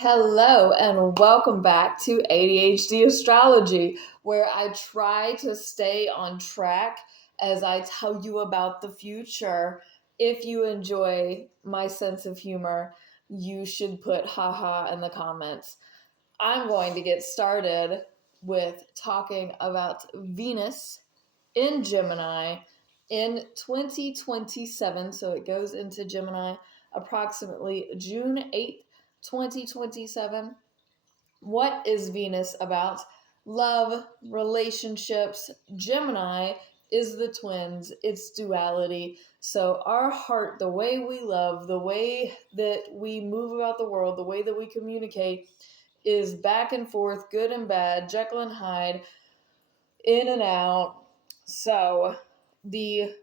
Hello, and welcome back to ADHD Astrology, where I try to stay on track as I tell you about the future. If you enjoy my sense of humor, you should put haha in the comments. I'm going to get started with talking about Venus in Gemini in 2027. So it goes into Gemini approximately June 8th, 2027. What is Venus about? Love, relationships. Gemini is the twins, it's duality. So, our heart, the way we love, the way that we move about the world, the way that we communicate is back and forth, good and bad, Jekyll and Hyde, in and out. So, the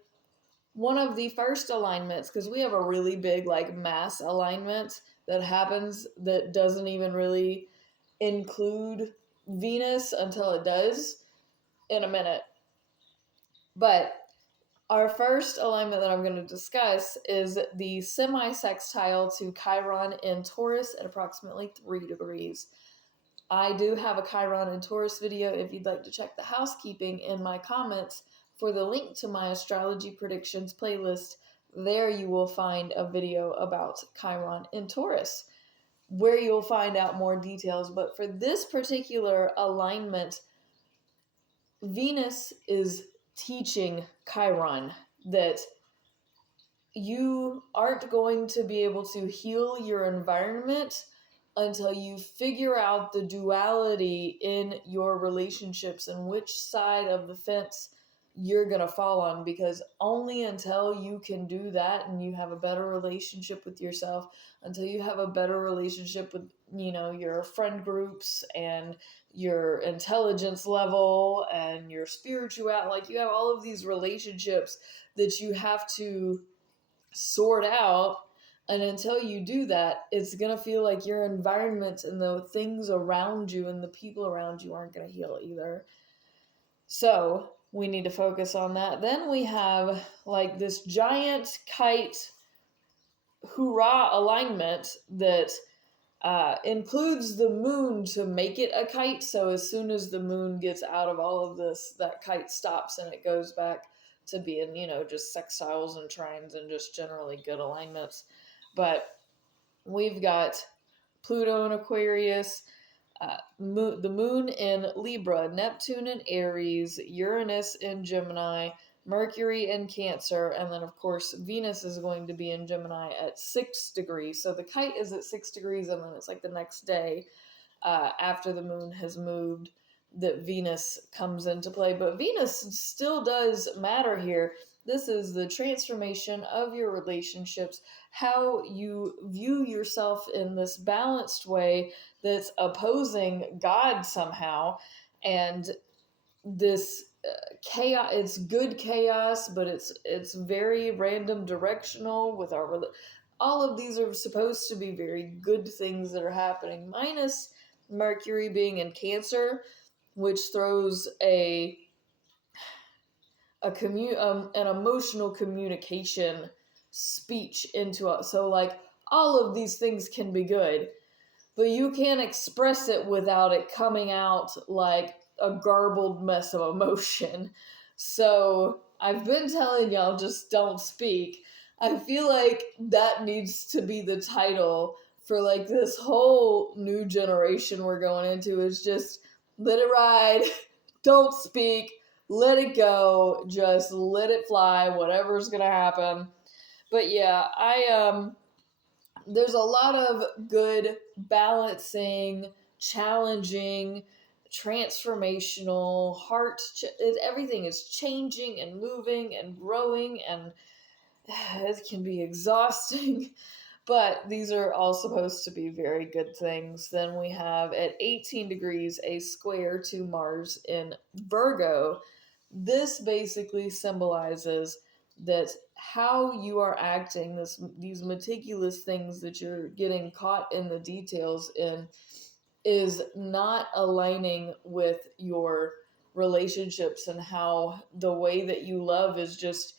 one of the first alignments, because we have a really big like mass alignment that happens that doesn't even really include Venus until it does in a minute. But our first alignment that I'm going to discuss is the semi-sextile to Chiron in Taurus at approximately 3 degrees. I do have a Chiron in Taurus video if you'd like to check the housekeeping in my comments for the link to my astrology predictions playlist. There you will find a video about Chiron in Taurus where you'll find out more details. But for this particular alignment, Venus is teaching Chiron that you aren't going to be able to heal your environment until you figure out the duality in your relationships and which side of the fence you're going to fall on, because only until you can do that and you have a better relationship with yourself, until you have a better relationship with your friend groups and your intelligence level and your spirituality, like you have all of these relationships that you have to sort out. And until you do that, it's going to feel like your environment and the things around you and the people around you aren't going to heal either. So we need to focus on that. Then we have like this giant kite hoorah alignment that includes the moon to make it a kite. So as soon as the moon gets out of all of this, that kite stops and it goes back to being, just sextiles and trines and just generally good alignments. But we've got Pluto in Aquarius, the moon in Libra, Neptune in Aries, Uranus in Gemini, Mercury in Cancer, and then of course Venus is going to be in Gemini at 6 degrees. So the kite is at 6 degrees, and then it's like the next day after the moon has moved that Venus comes into play. But Venus still does matter here. This is the transformation of your relationships, how you view yourself in this balanced way that's opposing God somehow. And this chaos, it's good chaos, but it's very random directional with all of these are supposed to be very good things that are happening, minus Mercury being in Cancer, which throws an emotional communication speech into it. So like all of these things can be good, but you can't express it without it coming out like a garbled mess of emotion. So I've been telling y'all, just don't speak. I feel like that needs to be the title for like this whole new generation we're going into, is just let it ride, don't speak, let it go, just let it fly, whatever's gonna happen. But yeah, there's a lot of good balancing, challenging, transformational everything is changing and moving and growing, and it can be exhausting. But these are all supposed to be very good things. Then we have at 18 degrees a square to Mars in Virgo. This basically symbolizes that how you are acting, these meticulous things that you're getting caught in the details in, is not aligning with your relationships, and how the way that you love is just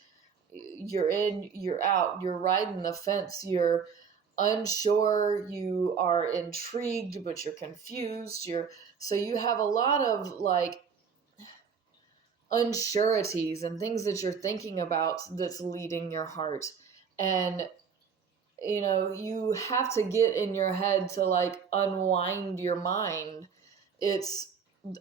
you're in, you're out, you're riding the fence, you're unsure, you are intrigued, but you're confused. So you have a lot of like unsureties and things that you're thinking about that's leading your heart. And you have to get in your head to like unwind your mind. It's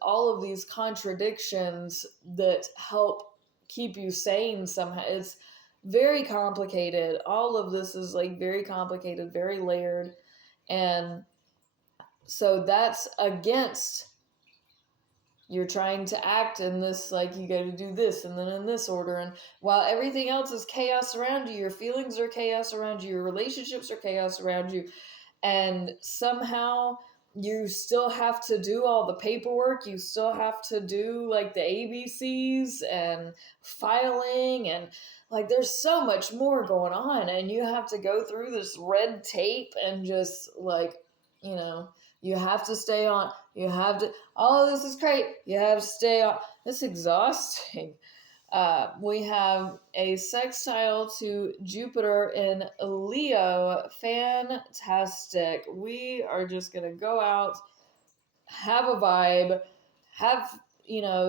all of these contradictions that help keep you sane somehow. It's very complicated. All of this is like very complicated, very layered. And so that's against, you're trying to act in this, like you got to do this and then in this order. And while everything else is chaos around you, your feelings are chaos around you, your relationships are chaos around you. And somehow you still have to do all the paperwork. You still have to do like the ABCs and filing, and like there's so much more going on. And you have to go through this red tape and just like, you have to stay on. You have to, all of this is great. You have to stay on. It's exhausting. We have a sextile to Jupiter in Leo. Fantastic. We are just going to go out, have a vibe,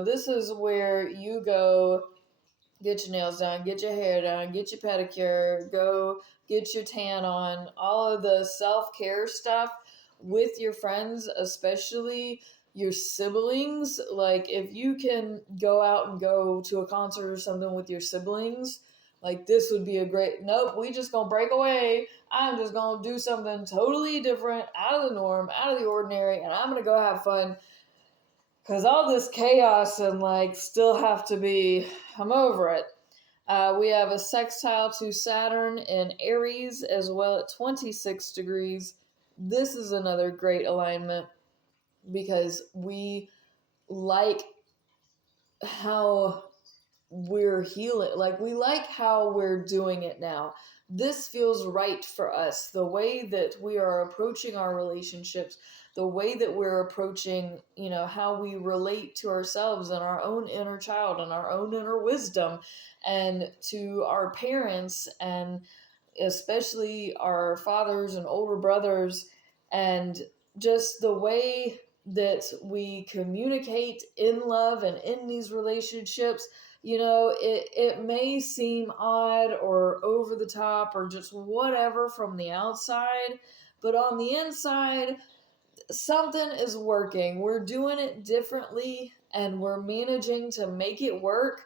this is where you go get your nails done, get your hair done, get your pedicure, go get your tan on, all of the self-care stuff with your friends, especially your siblings. Like if you can go out and go to a concert or something with your siblings, like this would be a great, nope, we just gonna break away. I'm just gonna do something totally different, out of the norm, out of the ordinary, and I'm gonna go have fun. Because all this chaos and like still have to be, I'm over it. We have a sextile to Saturn in Aries as well at 26 degrees. This is another great alignment because we like how we're healing. Like we like how we're doing it now. This feels right for us. The way that we are approaching our relationships, the way that we're approaching, how we relate to ourselves and our own inner child and our own inner wisdom and to our parents and especially our fathers and older brothers, and just the way that we communicate in love and in these relationships. It may seem odd or over the top or just whatever from the outside, but on the inside, something is working. We're doing it differently and we're managing to make it work.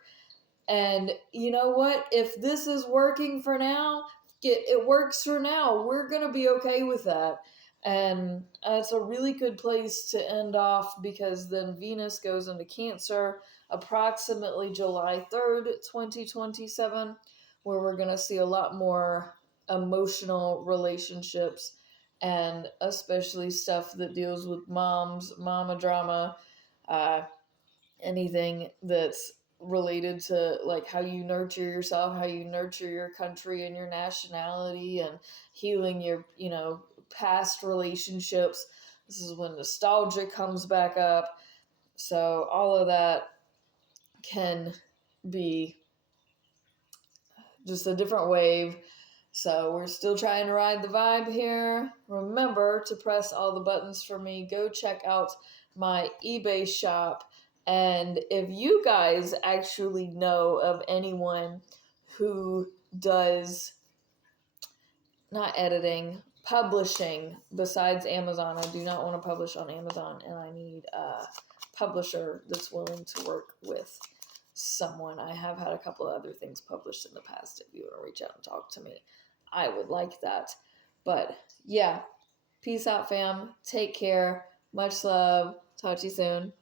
And you know what? If this is working for now, it works for now. We're going to be okay with that. And it's a really good place to end off because then Venus goes into Cancer approximately July 3rd, 2027, where we're going to see a lot more emotional relationships and especially stuff that deals with mama drama, uh, anything that's related to like how you nurture yourself, how you nurture your country and your nationality, and healing your, past relationships. This is when nostalgia comes back up. So all of that can be just a different wave. So we're still trying to ride the vibe here. Remember to press all the buttons for me. Go check out my eBay shop. And if you guys actually know of anyone who does not editing, publishing besides Amazon, I do not want to publish on Amazon, and I need a publisher that's willing to work with someone. I have had a couple of other things published in the past. If you want to reach out and talk to me, I would like that. But yeah, peace out, fam. Take care. Much love. Talk to you soon.